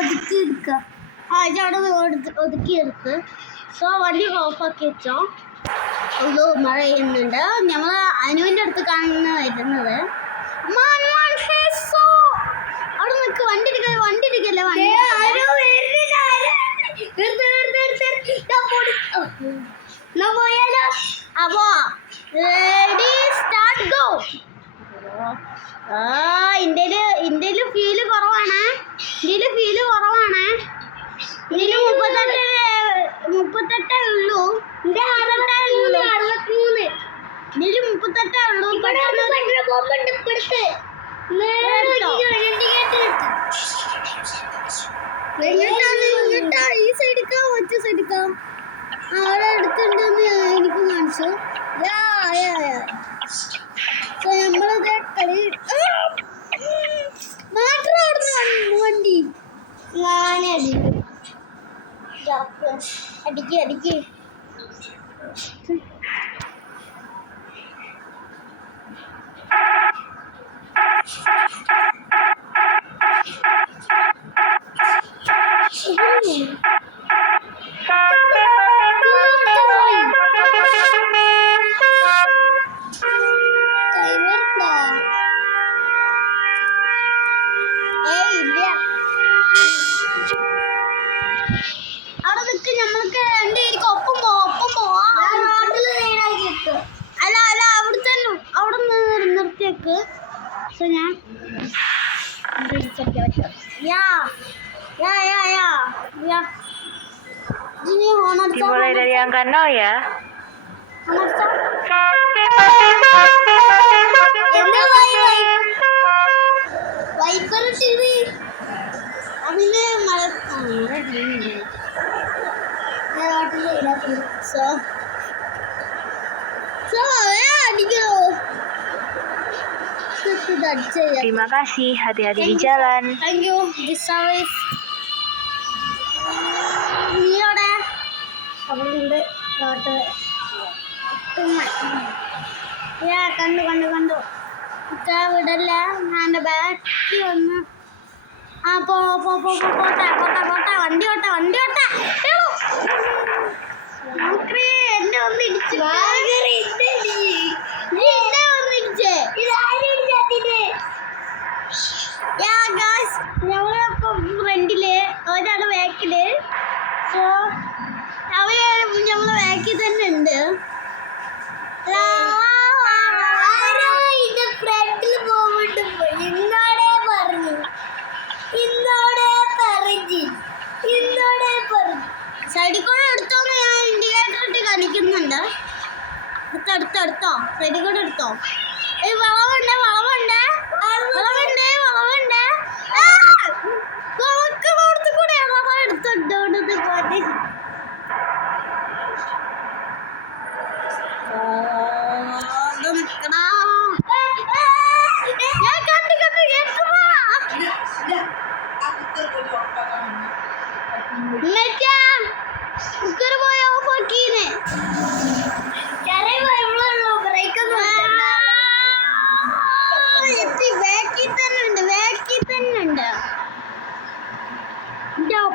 ഒതുക്കിയെടുക്കുക. അവിടെ ഒതുക്കിയെടുത്ത്. സോ വണ്ടി ഓഫാക്കി വെച്ചോ. ഉള്ളൂ മഴ പെയ്യുന്നുണ്ട്. ഞങ്ങൾ അനുവിൻ്റെ അടുത്ത് കാണുന്ന വരുന്നത്. അവിടെ നിൽക്ക്. വണ്ടി എടുക്കല്ലേ പോയാലോ? അപ്പോ റെഡി സ്റ്റാർട്ട് ഗോ. ഇന്ത്യയില് ഫീല് കുറവാണ്. ഇന്ത്യയില് 38 ഉള്ളൂ. ഇന്ത്യയില് 38 ഉള്ളൂ. ഈ സൈഡിക്കാം ഒറ്റ സൈഡിക്കാം അവിടെ അടുത്തുണ്ടെന്ന് എനിക്ക് കാണിച്ചു. നമ്മളത് കളി മാത്രം വണ്ടി അടിക്ക് അവിടെ നിൽക്ക്. നമ്മൾക്ക് ഒപ്പം പോവാ. അല്ല അവിടെ നിർത്തിയേക്ക്. സോ ഞാൻ Dimulai dari angka 0 ya. Wiper TV അതിന് Terima kasih, hati-hati di jalan. Thank you, the service. നീയോടെ അവളുണ്ട് കണ്ടു വിടല്ല. ഞാൻ എൻ്റെ ബാക്കി വന്ന് പോട്ടെ വണ്ടി ഓട്ട എന്നെ ഒന്ന് ഇടിച്ചു. ഞങ്ങളിപ്പം ഫ്രണ്ടില് ഒരാള് ബാക്കില്. സോ ഞങ്ങള് ബാക്കിൽ തന്നെ ഉണ്ട്. സൈഡിൽ കൂടെ എടുത്തോന്ന് ഞാൻ ഇൻഡിക്കേറ്റർ ഇട്ട് കാണിക്കുന്നുണ്ട്. എടുത്തോ സൈഡിൽ കൂടെ എടുത്തോ. വളവുണ്ട് കൂടെ എടുത്തോണ്ട് പോട്ടെ. കുക്കർ പോയി ഓഫാക്കീന്. ബാക്കിൽ തന്നെ ഉണ്ട്.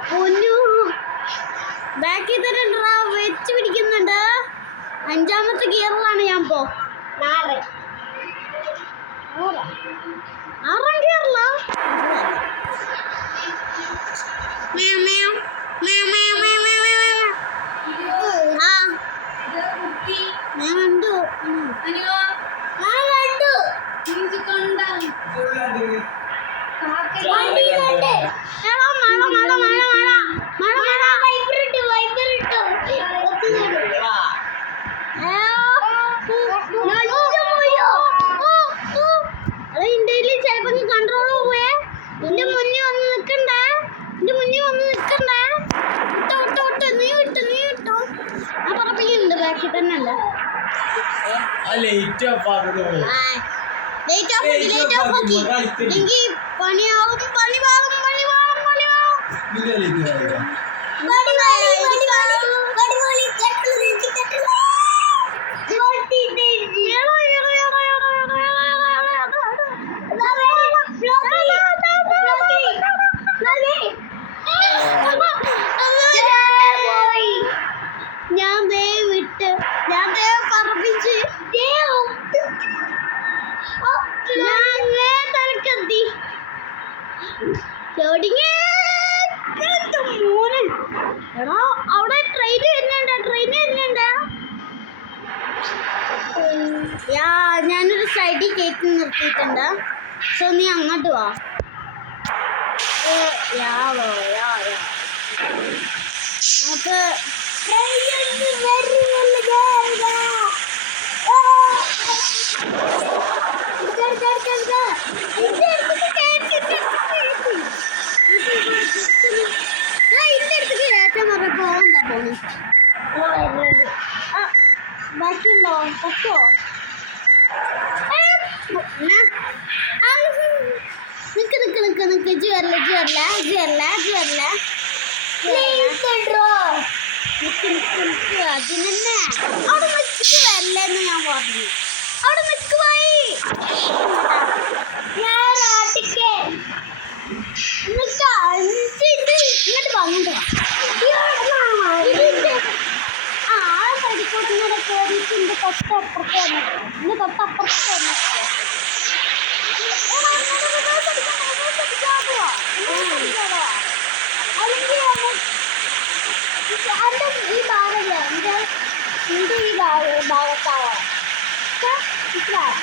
പൊന്നു ബാക്കിൽ തന്നെ വെച്ച് പിടിക്കുന്നുണ്ട്. 5ാമത്തെ ഗിയറിലാണ് ഞാൻ പോ. 6ാം ഗിയറിലാ. കൺട്രോൾ പോവേ. എന്റെ മുന്നിൽ വന്ന് നിക്കണ്ടേ. നീ വിട്ടോ. ആ പറപ്പിക്കുന്നുണ്ട് ബാക്കിൽ തന്നെ അല്ല. ലൈറ്റ് ഓഫ് ആക്കി എനിക്ക് പണിയാവും. ലോഡിങ്. മോനെ എടാ അവിടെ ട്രെയിൻ വരുന്നുണ്ട്. ഞാനൊരു സൈഡിൽ കയറ്റി നിർത്തിയിട്ടുണ്ട്. സോ നീ അങ്ങോട്ട് വാ. നമുക്ക് ബാക്കിയുണ്ടോ പറ്റോ? നിക്ക് ജ്വരല്ല അതിനെന്നെ അവിടെ നിൽക്കിട്ട് വരല്ലെന്ന് ഞാൻ പറഞ്ഞു. അവിടെ നിൽക്ക് പോയി ഇങ്ങോട്ട് വന്നിട്ട് പഠിക്കൂട്ടിങ്ങനെ കയറിയിട്ട് ഇന്ന് തൊട്ടപ്പുറത്ത് അല്ലെങ്കിൽ ഈ ഭാഗമല്ലേ എൻ്റെ ഈ ഭാഗത്താവോ മനസ്സിലായോ?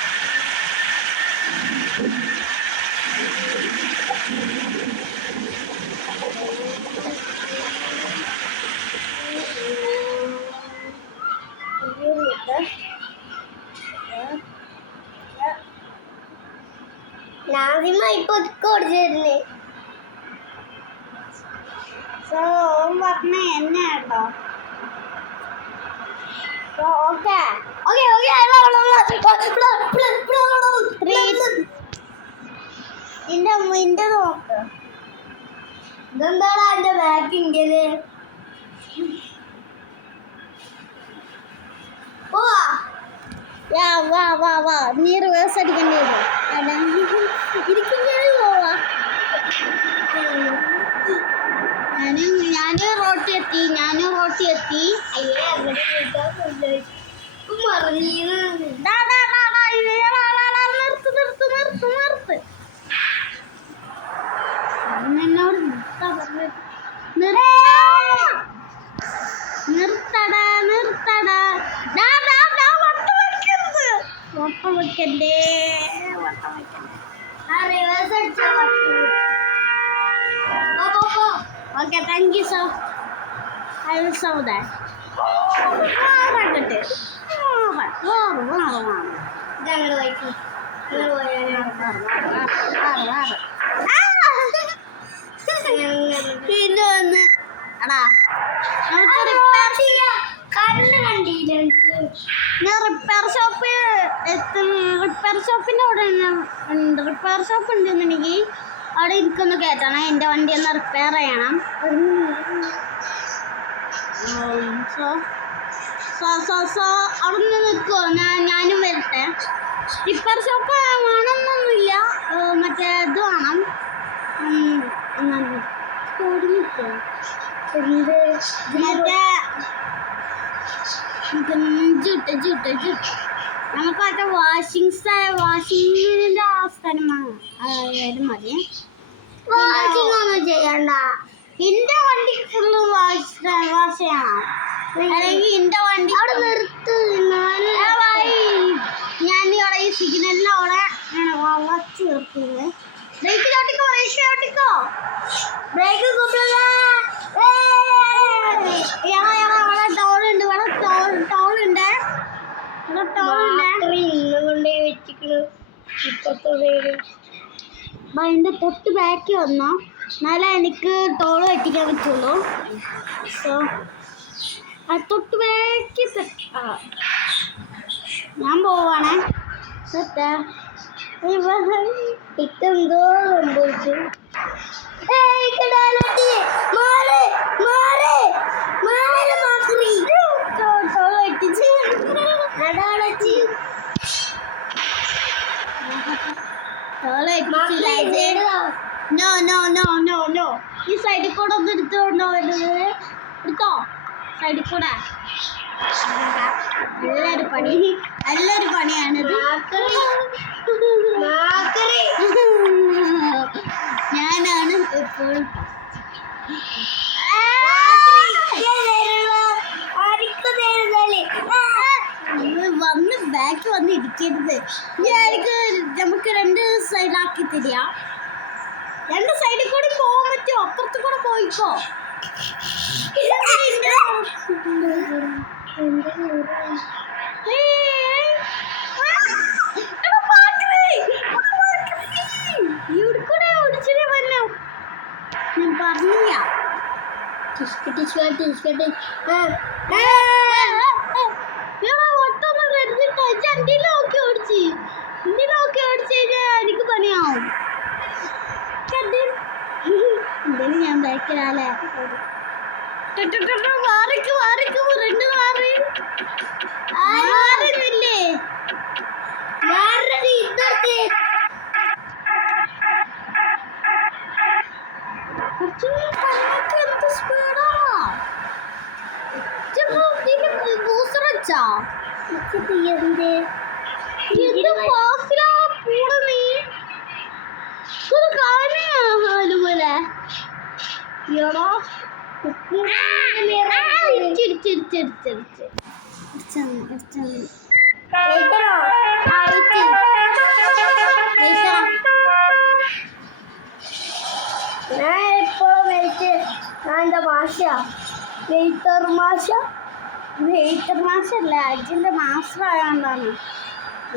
നാദിമ ഇപ്പൊ കൊടുത്തിരുന്നേ. പറഞ്ഞ എന്നെ കേട്ടോ. ഇന്റെ നോക്ക് ഇതെന്താടാ എന്റെ ബാക്ക് ഇന്ത്യയില്. വാ നീ റിവേഴ്സ് അടിക്കേണ്ടി വരും. ഇരിക്കുന്നേ പോവാ. ഞാനും റോട്ടി എത്തി. നിർത്ത്. എന്നോട് നിർത്തടാ. വട്ടം വെക്കണ്ടേ. Okay, thank you so. I will show that. Repair shop ഉണ്ടെന്നുണ്ടെങ്കിൽ അവിടെ ഇരിക്കൊന്ന് കയറ്റണം. എൻ്റെ വണ്ടി ഒന്ന് റിപ്പയർ ചെയ്യണം. സോ അവിടെ നിന്ന് നിൽക്കുമോ? ഞാനും വരട്ടെ. റിപ്പയർ ഷോപ്പ് വേണമെന്നൊന്നുമില്ല, മറ്റേ ഇത് വേണം. ജൂട്ട് നമുക്ക് മറ്റേ വാഷിങ്ങിൻ്റെ ആ സ്ഥലമാണ്. ആയാലും മതി. വാഷിംഗ് ചെയ്യണ്ട. എന്റെ വണ്ടി ഫുള്ള് വാഷ് ചെയ്യണം. അല്ലെങ്കിൽ എന്റെ വണ്ടി അവിടെ നിർത്ത്. ഞാൻ അവിടെ ഈ സിഗ്നലിന് അവിടെ വളച്ച് നിർത്തുന്നത്. ബ്രേക്ക് ചവിട്ടിക്കോ. ബ്രേക്ക് അവിടെ ടോളുണ്ട്. അതിൻ്റെ തൊട്ട് ബാക്കി വന്നോ, എന്നാലേ എനിക്ക് ടോള് വെട്ടിക്കാൻ പറ്റുള്ളൂ. സോ അത് തൊട്ട് ബാക്കി ഞാൻ പോവാണേ. ഇതെന്തോ സംഭവിച്ചു. നോ ഈ സൈഡിൽ കൂടെ ഒന്ന് എടുത്തോണ്ടോ വരുന്നത്. എടുത്തോ സൈഡിൽ കൂടെ. നല്ലൊരു പണിയാണിത്. ഞാനാണ് എപ്പോഴും വന്ന് ബാക്ക് വന്ന് ഇരിക്കരുത്. നമുക്ക് രണ്ട് സൈഡിലാക്കി തരിക. രണ്ട് സൈഡിൽ കൂടി പോകാൻ പറ്റുമോ? അപ്പുറത്ത് കൂടെ പോയിക്കോ. എനിക്ക് പണിയാവും. എന്തായാലും ഞാൻ ബാക്കിലാലേ. വെയിറ്റർ മാഷല്ല, അജിന്റെ മാസ്റ്റർ ആയതുകൊണ്ടാണ്.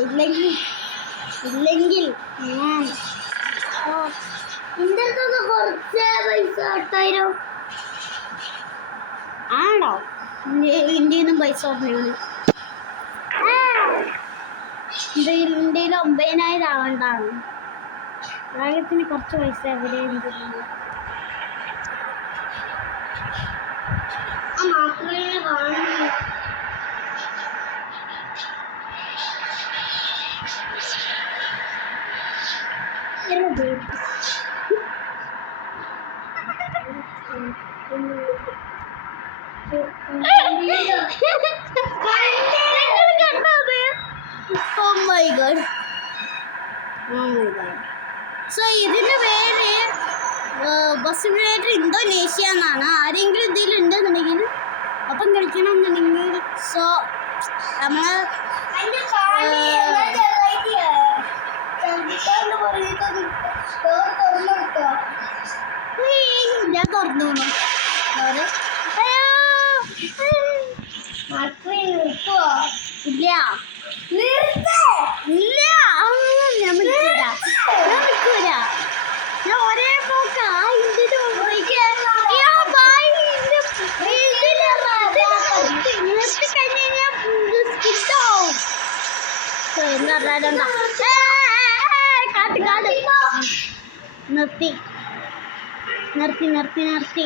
ഇല്ലെങ്കിൽ ഞാൻ ആണോ ഇന്ത്യയിൽ നിന്നും പൈസ പറഞ്ഞാണ്. ഇന്ത്യയിൽ 9,000 ആവണ്ടാണ്. ഭാഗ്യത്തിന് കുറച്ച് പൈസ എവിടെ സോ ഇതിന്റെ പേര് ബസ്സിന്റെ പേര് ഇന്തോനേഷ്യ എന്നാണ്. ആരെങ്കിലും ഇതിലുണ്ടെന്നുണ്ടെങ്കിൽ അപ്പം കളിക്കണം എന്നുണ്ടെങ്കിൽ സോ നമ്മള് ഞാൻ തുറന്നു ഇല്ല ഞാൻ നിൽക്കൂല. ഞാൻ ഒരേ പോക്ക നിർത്തി നിർത്തി നിർത്തി നിർത്തി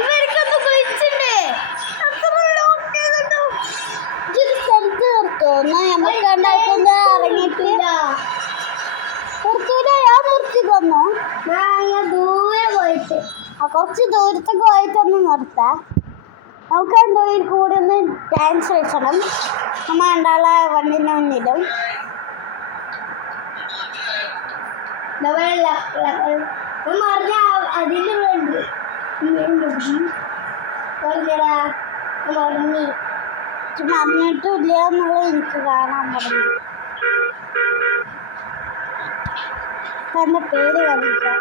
ഇവർക്കൊന്നും കുഴിച്ചിട്ടേ നമുക്ക് ഉണ്ടാക്കുന്ന ഇറങ്ങിയിട്ടില്ല. കുറച്ചുകൂടെ ഞാൻ നിർത്തി തന്നോ? ദൂരെ പോയിട്ട് കുറച്ച് ദൂരത്തേക്ക് പോയിട്ടൊന്ന് നിർത്താം. നമുക്ക് രണ്ടുപേരും കൂടെ ഒന്ന് ഡാൻസ് കളിക്കണം. നമ്മ രണ്ടാളെ വണ്ടിൻ്റെ മുന്നിലും മറിഞ്ഞിട്ടില്ല എന്നുള്ളത് എനിക്ക് കാണാൻ പറഞ്ഞു. എന്റെ പേര് കളിക്കാം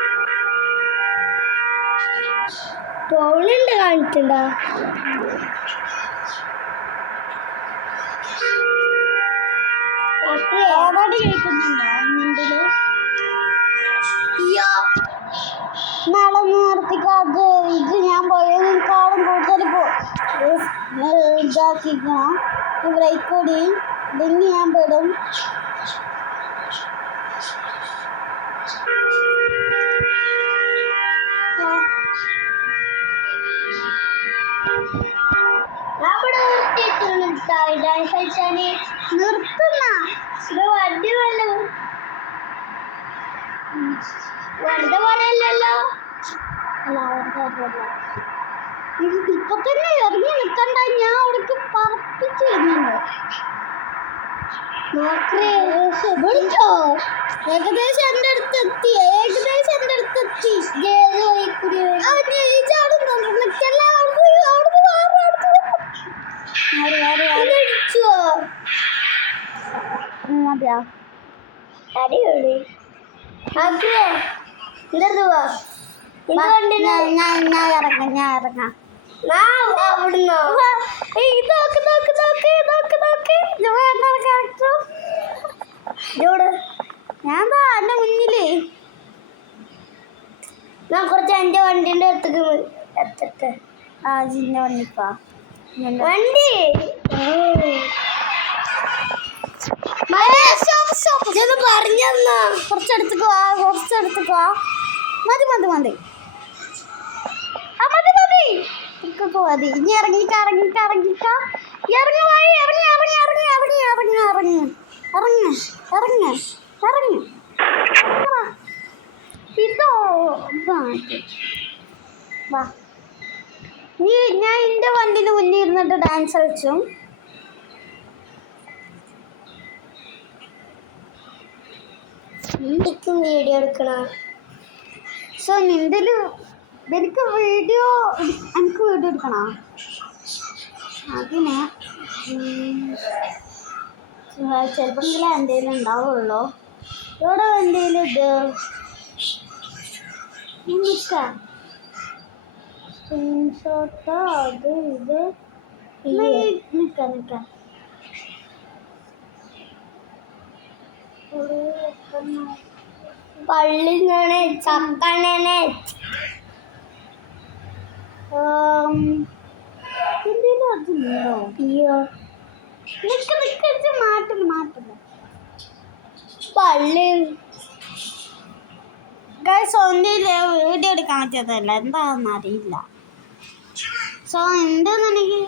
തോളുണ്ട് കാണിക്കണ്ട. ഓൾറെഡി കഴിക്കുന്നുണ്ടോ മുണ്ടില്? നാളെ നേരത്തേക്കത് ഇത് ഞാൻ പോയതിനേക്കാളും കൂടുതൽ ഇതാക്കിക്കണം. ബ്രേക്ക് കൂടി ഇല്ലെങ്കിൽ ഞാൻ പെടും. ഡാൻസ് കളിച്ചാന് നിർത്തുന്ന ഇത് വണ്ടി വല്ലോ വെറുതെ പറയല്ലോ. ഇപ്പൊ തന്നെ ഇറങ്ങി നിൽക്കണ്ട, ഞാൻ അവിടേക്ക് പറപ്പിച്ച് വരുന്നുണ്ട്. ഏകദേശം എന്റെ അടുത്തെത്തി. മതിയാ അടിപൊളി. ഞാൻ ഇറങ്ങാം. ഞാൻ എന്റെ മുന്നില് ഞാൻ കുറച്ച് എന്റെ വണ്ടിന്റെ അടുത്തേക്ക് എത്തട്ടെ. ആ ജിന്റെ വണ്ടിപ്പാ വണ്ടി പറഞ്ഞാ കുറച്ചെടുത്തേക്ക് വാ. മതി മതി ഇനി ഇറങ്ങിക്ക. ഇതോ വാ. ഞാൻ എന്റെ വണ്ടിന് മുന്നിൽ ഇരുന്നിട്ട് ഡാൻസ് കളിച്ചു. വീഡിയോ എടുക്കണം. സോ നിന്റെല് എനിക്ക് വീഡിയോ എടുക്കണോ? അതിന് ചിലപ്പോഴെങ്കിലും എന്തെങ്കിലും ഉണ്ടാവുള്ളൂ. ഇവിടെ എന്തെങ്കിലും സ്ക്രീൻഷോട്ടോ അത് ഇത് നിൽക്കാം. പള്ളിന്നാണ് ചക്കണനെ എന്തെങ്കിലും അതുണ്ടോ? അയ്യോ മാറ്റില്ല പള്ളി വീഡിയോ എടുക്കാൻ പറ്റിയതല്ല, എന്താണെന്ന് അറിയില്ല. സോ എന്താണെന്നുണ്ടെങ്കിൽ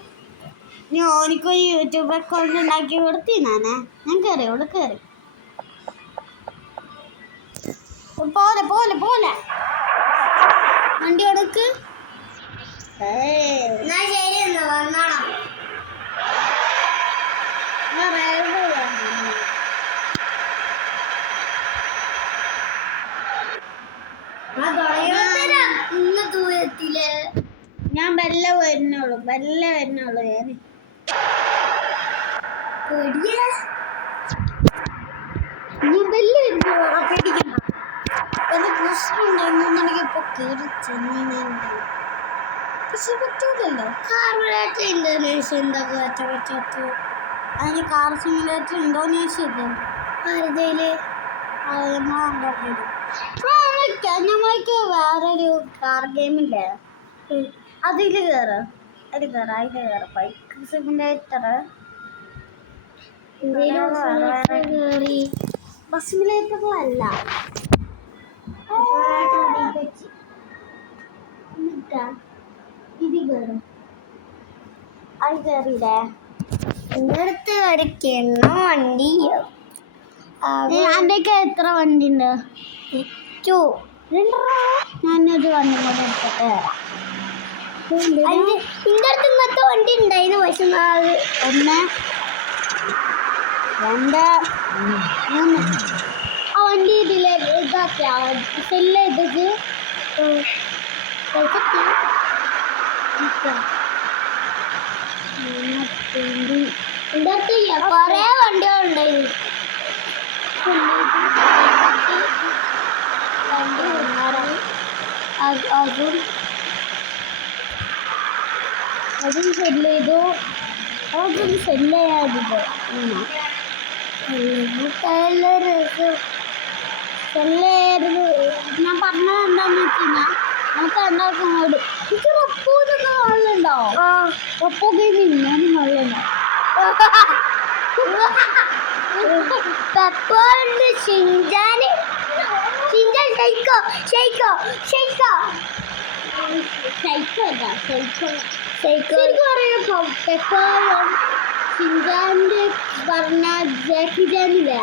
എനിക്കൊരു യൂട്യൂബ് അക്കൗണ്ട് ഉണ്ടാക്കി കൊടുത്തിനാനെ. ഞാൻ കയറി പോലെ വണ്ടി കൊടുക്ക്. ഞാൻ ബെല്ല വരുന്നുള്ളൂ ഞാൻ പേടിക്കണ്ട. പ്രശ്നമുണ്ടെന്നുണ്ടെങ്കിൽ ഇപ്പൊ കയറി ചെന്നുണ്ട്. പക്ഷെ പറ്റൂലല്ലോ, കാർബറേറ്റർ ഇന്തോനേഷ്യ എന്തൊക്കെ പറ്റാത്ത അതിന് കാർ സിമുലേറ്റർ ഇന്തോനേഷ്യ ഇല്ലേ ആരുതയില് നമ്മൾക്ക് വേറൊരു കാർ ഗെയിമില്ലേ അതിൽ കയറാം ബൈക്ക് സിമുലേറ്റർ. ബസ് സിമുലേറ്ററിലല്ല, ഇത് കയറും. അത് കയറിയില്ലേ? എൻ്റെ അടുത്ത് വരയ്ക്കുന്ന വണ്ടി അതിൻ്റെയൊക്കെ എത്ര വണ്ടി ഉണ്ട്? ഞാനൊരു വണ്ടി കൂടെ എടുത്തിട്ട് എൻ്റെ അടുത്ത് ഇങ്ങനത്തെ വണ്ടി ഉണ്ടായിരുന്നു. പക്ഷെ 1 2 3 ആ വണ്ടി ഇതിലെ ഇതാക്കിയ സെല്ല് ചെയ്തത് എൻ്റെ അടുത്ത് കുറേ വണ്ടികളുണ്ടായിരുന്നു. അതും സെല്ല് ചെയ്തു. അതൊന്നും സെല്ല് ചെയ്യാതിത് ഞാൻ പറഞ്ഞത് എന്താന്ന് വെച്ച് കഴിഞ്ഞാൽ നമുക്ക് എന്താക്കും ഓടും. എനിക്ക് റപ്പൂന്നൊക്കെ കാണലുണ്ടോ? റപ്പോ ഗെയിമിങ് ഞാനും കാണലുണ്ടോ? പെപ്പോണ്ട് ഷിൻജാന് ഷെയ്ക്കോ ഷിൻജാന്റെ പറഞ്ഞ ജാക്കി ജാനില്ലേ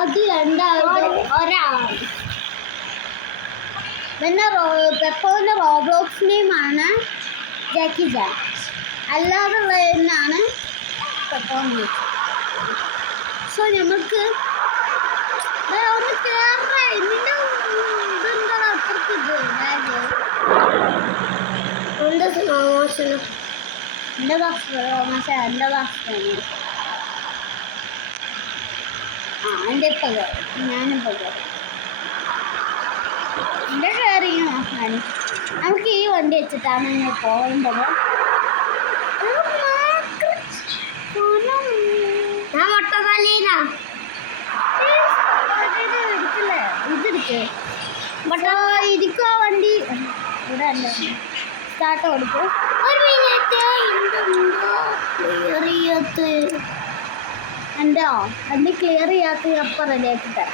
അത് രണ്ടാളും ഒരാളാണ്. പിന്നെ പെപ്പോന്റെ റോബ്ലോക്സ് നെയിമാണ് ജാക്കി ജാൻ, അല്ലാതെ ഉള്ളതാണ് പെപ്പോന്ന്. സോ നമുക്ക് ഒന്ന് കേറ ഇതിന്റെ ഇതെന്താ അത്രക്ക് ഇത് എൻ്റെ ഞാനിപ്പോൾ എൻ്റെ കയറിങ് നോക്കാൻ നമുക്ക് ഈ വണ്ടി വെച്ചിട്ടാണ് ഇങ്ങനെ പോകേണ്ടത്. ഞാൻ മുട്ടക്കല്ലിനാ എടുക്കില്ലേ ഇതെടുക്ക് മുട്ട ഇരിക്കുക വണ്ടി ഇവിടെ അല്ല സ്റ്റാർട്ട് കൊടുക്കും. ഒരു മിനിറ്റ് ക്ലിയർ ചെയ്യാത്ത എൻ്റെ വണ്ടി ക്ലിയർ ചെയ്യാത്ത അപ്പം റെഡിയാക്കി തരാം.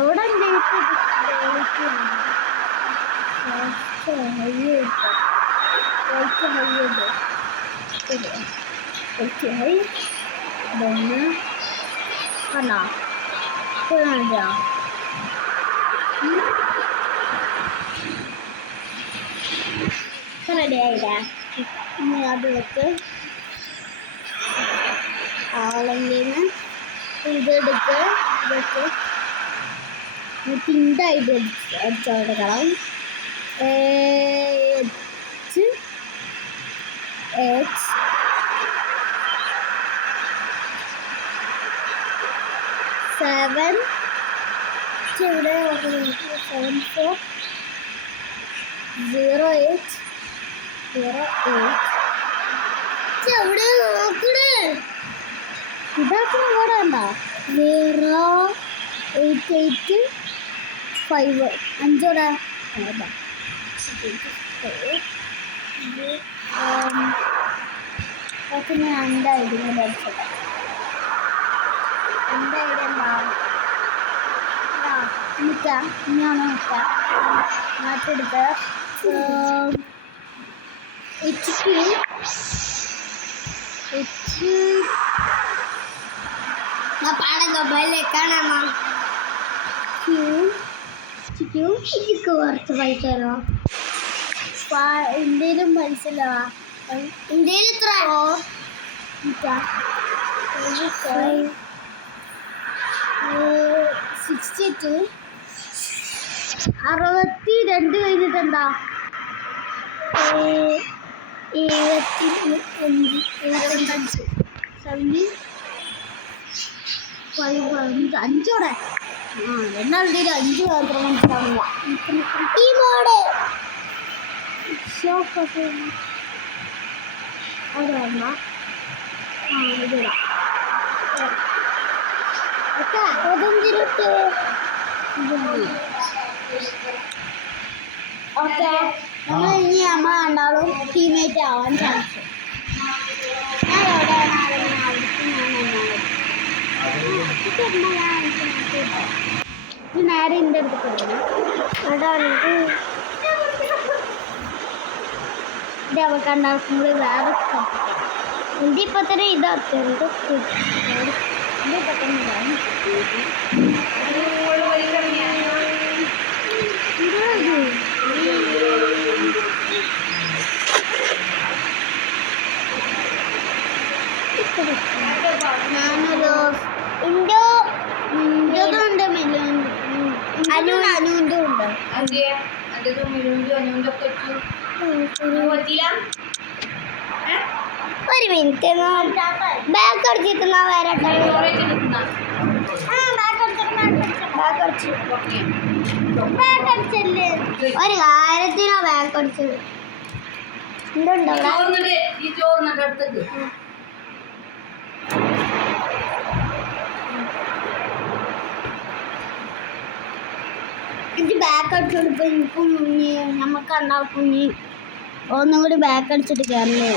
എവിടെ റെഡിയായില്ലേ? ഇനി അത് വെച്ച് ആളെങ്കിൽ ഇതെടുത്ത് ഇതൊക്കെ തിണ്ടായിട്ട് അടിച്ചെടുക്കണം. H 7 ഇവിടെ 74 08 എവിടെ നോക്കണേ ഇതാക്കുന്ന കൂടെ ഉണ്ടോ 088 5 അഞ്ചോടെ ഓക്കെ ഞാൻ എൻ്റെ ഐഡി കൂടെ അടിച്ചോട്ടെ. എൻ്റെ ഐഡി ഉണ്ടാവും നിൽക്കാം ഇനിയാണ് നിൽക്കാം മാറ്റെടുത്ത് ഞാൻ പാടുന്ന മൊബൈലിൽ കാണാമോ ഇതൊക്കെ കുറച്ച് പൈസ തരോ ഇന്ത്യയിലും പൈസല്ലോ ഇന്ത്യയിൽ എത്ര 62 62 കഴിഞ്ഞിട്ടുണ്ടോ 75 അഞ്ചോടെ എന്നാൽ ഇതിൽ 5 മാത്രം മനസ്സിലാവില്ല. ഈ മോഡ് അത് വേണ്ട ഇതിടാം. ഓക്കെ നമ്മൾ ഇനി അമ്മ കണ്ടാലും ടീമേറ്റ് ആവാൻ ചാൻസ്. ഞാൻ എവിടെയാണ് ഇത് നേരെ എൻ്റെ അടുത്ത് അതാണ് ഇത് അവ കണ്ടാൽക്കും കൂടി വേറെ എൻ്റെ ഇപ്പം തന്നെ ഇതാക്കുന്നുണ്ട്. എൻ്റെ ഇപ്പം തന്നെ ഇതാണ് ഞാനൊരു ഇന്ത്യതുണ്ട് അനുവിൻ്റെ ഉണ്ട്. ഒരു മിനിറ്റ് ബാക്ക് അടിച്ചിട്ടുന്ന വരട്ടെ. ബാക്ക് അടിച്ചല്ലേ ഒരു കാര്യത്തിനാ ബാക്ക് അടിച്ചത്. എന്തുണ്ടോ എനിക്ക് ബാക്ക് അടിച്ചെടുപ്പോൾ എനിക്കും നമുക്ക് ഉണ്ടാക്കും ഒന്നും കൂടി ബാക്ക് അടിച്ചിട്ട് കയറണേ.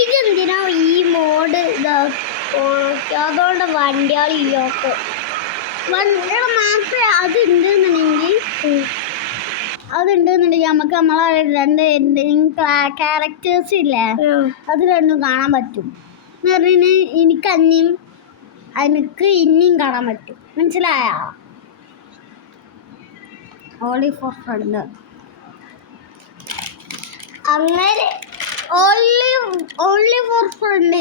ഇതെന്തിനാ ഈ മോഡ് അതുകൊണ്ട് വണ്ടികൾ ഇല്ലാത്ത വണ്ടികൾ മാത്രമേ അത് ഉണ്ടെന്നുണ്ടെങ്കിൽ അതുണ്ടെന്നുണ്ടെങ്കിൽ നമുക്ക് നമ്മളെ രണ്ട് ക്യാരക്ടേഴ്സ് ഇല്ലേ അത് രണ്ടും കാണാൻ പറ്റും എന്ന് പറഞ്ഞാൽ എനിക്ക് അന്നിയും എനിക്ക് ഇനിയും കാണാൻ പറ്റും മനസ്സിലായ ഓൺലി ഫോർ ഫ്രണ്ട് അങ്ങനെ ഓൺലി ഫോർ ഫ്രണ്ട്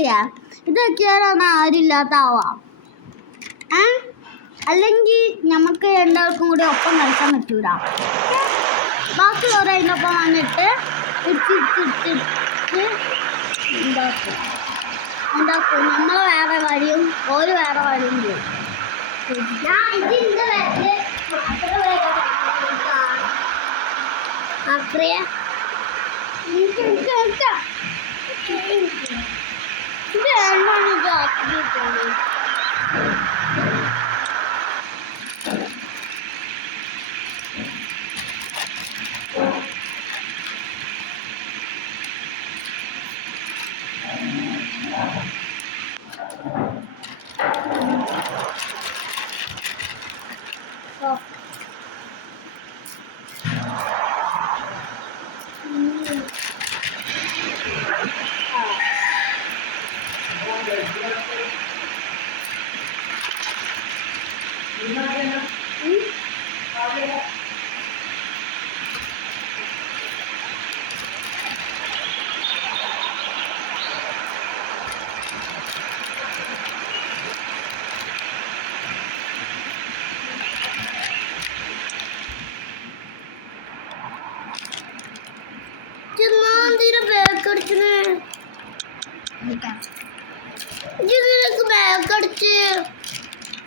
ഇതൊക്കെയാണ് ആരില്ലാത്ത ആവാം അല്ലെങ്കിൽ നമുക്ക് രണ്ടാൾക്കും കൂടി ഒപ്പം കളിക്കാൻ പറ്റൂല ബാക്കിയുള്ളവർ അതിൻ്റെ ഒപ്പം വന്നിട്ട് ഉണ്ടാക്കും നമ്മൾ വേറെ വഴിയും ഓര് വേറെ വഴിയും ചെയ്യും ഞാൻ ഇതിൻ്റെ ബാക്കിൽ അത്രയാ ഇത് എന്താണ് ഇത് ആക്കിയിട്ടാണ്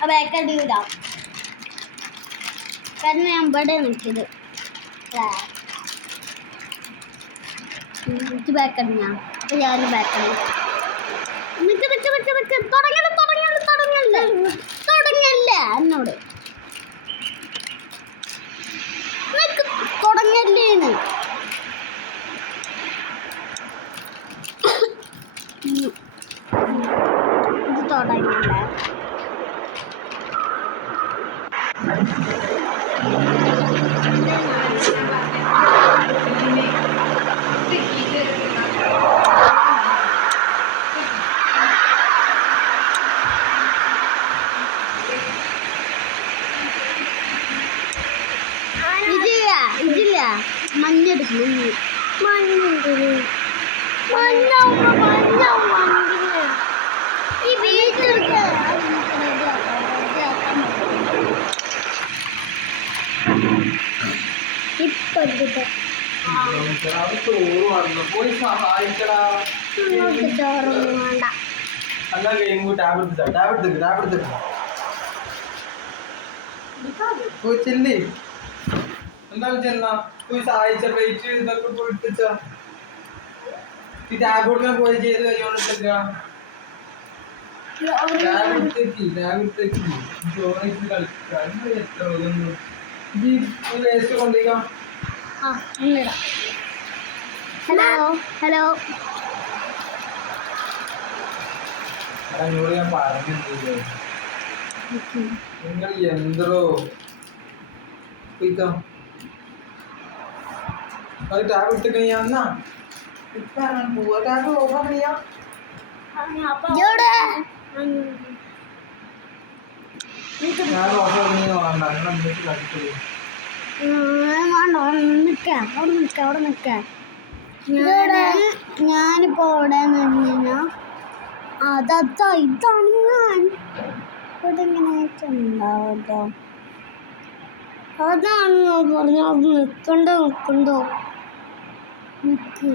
ബാക്കടിയിടാം കാരണം ഞാൻ ഇവിടെ നിൽക്കിയത് എനിക്ക് ബാക്കടിഞ്ഞ അപ്പൊ ഞാൻ ബാക്കടി തുടങ്ങല്ലേ എന്നോട് തുടങ്ങല്ലേന്ന് ഇത് തുടങ്ങല്ലേ ഇതില്ല മഞ്ഞെടുക്കും ഈ വീട്ടിലെടുക്ക ഇപ്പൊ ചോറൊന്നും വേണ്ട പോയി ചെയ്ത് കഴിഞ്ഞോണ്ടിട്ട കൊണ്ടിരിക്കാം ഹലോ ഹലോ എന്നോട് ഞാൻ പറഞ്ഞിട്ടില്ലേ നിങ്ങൾ എന്തോ പോയിക്കാം അത് ടാബ് എടുത്ത് കഴിഞ്ഞാ എന്നാ പോവാ ടാബ് ഓഫാ ചെയ്യാ ഞാൻ ഓഫർ വേണ്ട നിങ്ങൾ എന്തൊക്കെ കളിച്ചത് അവിടെ നിൽക്ക ഞാനിപ്പോ അവിടെ നിന്ന് കഴിഞ്ഞാൽ അതാ ഇതാണ് ഞാൻ ഇവിടെ ഇങ്ങനെ ഉണ്ടാവട്ടോ അതാണ് പറഞ്ഞ നിൽക്കണ്ടോ നിൽക്ക്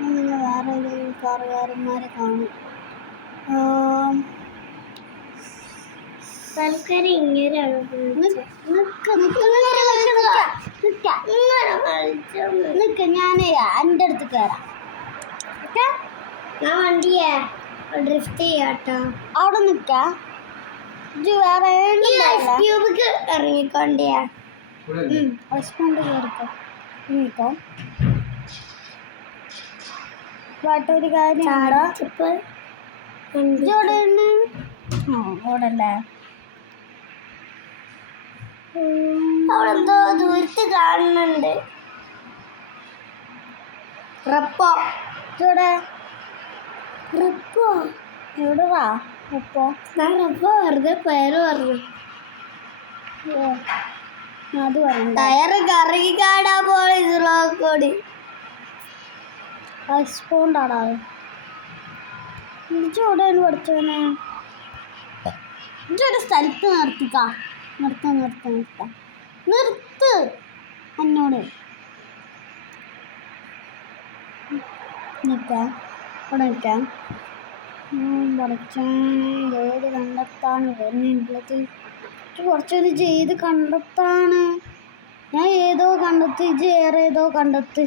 അങ്ങനെ വേറെ ഏതെങ്കിലും കാറുകാരന്മാരെ കാണും തൽക്കാലം ഇങ്ങനെയാണ് ഞാൻ എൻ്റെ അടുത്ത് കയറാം ഞാൻ വണ്ടിയെ ഡ്രിഫ്റ്റ് ചെയ്യാട്ടോ അവിടെ നിൽക്കാം ഇത് വേറെ ട്യൂബിക്ക് ഇറങ്ങിക്കൊണ്ടിയാ റെസ്പോണ്ട് കയറിക്കോ പാട്ടൊരു കാര്യം ഓടല്ലേ അവിടെ എന്തോ ദൂരത്ത് കാണുന്നുണ്ട്. റപ്പോ ഇവിടെ റപ്പോ എവിടെടാ റപ്പോ? ഞാൻ റപ്പോ വെറുതെ പേര് പറഞ്ഞു. അത് പറഞ്ഞു ടയറ് കറങ്ങി കാണാൻ പോലെ ഇതിലോടി എക്സ്പോണ്ടാടാ. എവിടെയാണ് പഠിച്ചവനെ? ഇതൊരു സ്ഥലത്ത് നിർത്ത നിർത്ത് എന്നോട് നിൽക്കാം ഇവിടെ നിൽക്കാം. ഏത് കണ്ടെത്താണ് വരുന്നുള്ളത്? കുറച്ചൊരു ചെയ്ത് കണ്ടെത്താണ്. ഞാൻ ഏതോ കണ്ടെത്തി, ഇത് വേറെ ഏതോ കണ്ടെത്തി,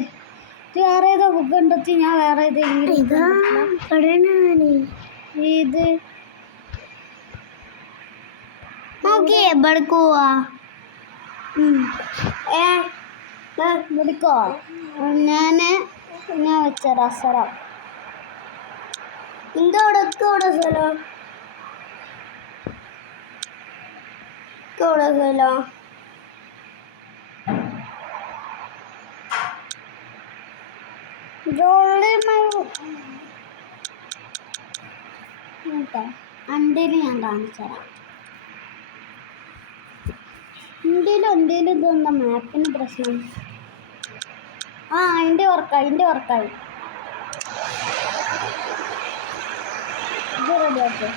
ഇത് വേറെ ഏതോ ബുക്ക് കണ്ടെത്തി, ഞാൻ വേറെ ഏതെങ്കിലും ഇത് നോക്കി എവിടെ പോവാ? വിളിക്കോ? ഞാൻ വെച്ചരാ സ്ഥലം. ഇവിടെ സ്ഥലം അണ്ടേല് ഞാൻ കാണിച്ചുതരാം. ഇന്ത്യയിലും ഇതെന്താ മാപ്പിന് പ്രശ്നം? അതിൻ്റെ വർക്കായി ഇത് റെഡിയാക്കി.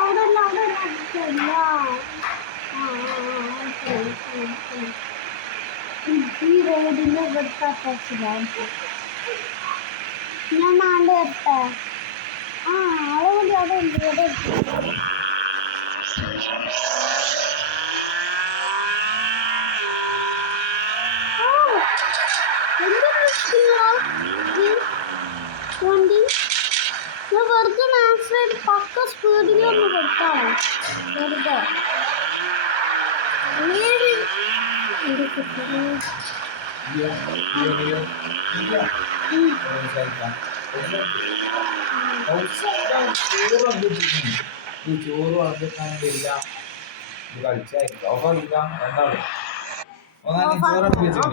അവിടെ ഈ റോഡിൻ്റെ ഇവിടുത്തെ ഞാൻ നാണ്ട് വരട്ടെ. ആളെ കൂടി അവിടെ ഉണ്ട്. വണ്ടി ഞാൻ വെറുതെ മാക്സിമം പക്ക സ്പീഡിലൊന്ന് കൊടുത്താണ് വെറുതെ. ചോറ് വളർത്തില്ല കളിച്ചായിരിക്കും. ഓഫാക്കില്ല രണ്ടാളും. ചോറ്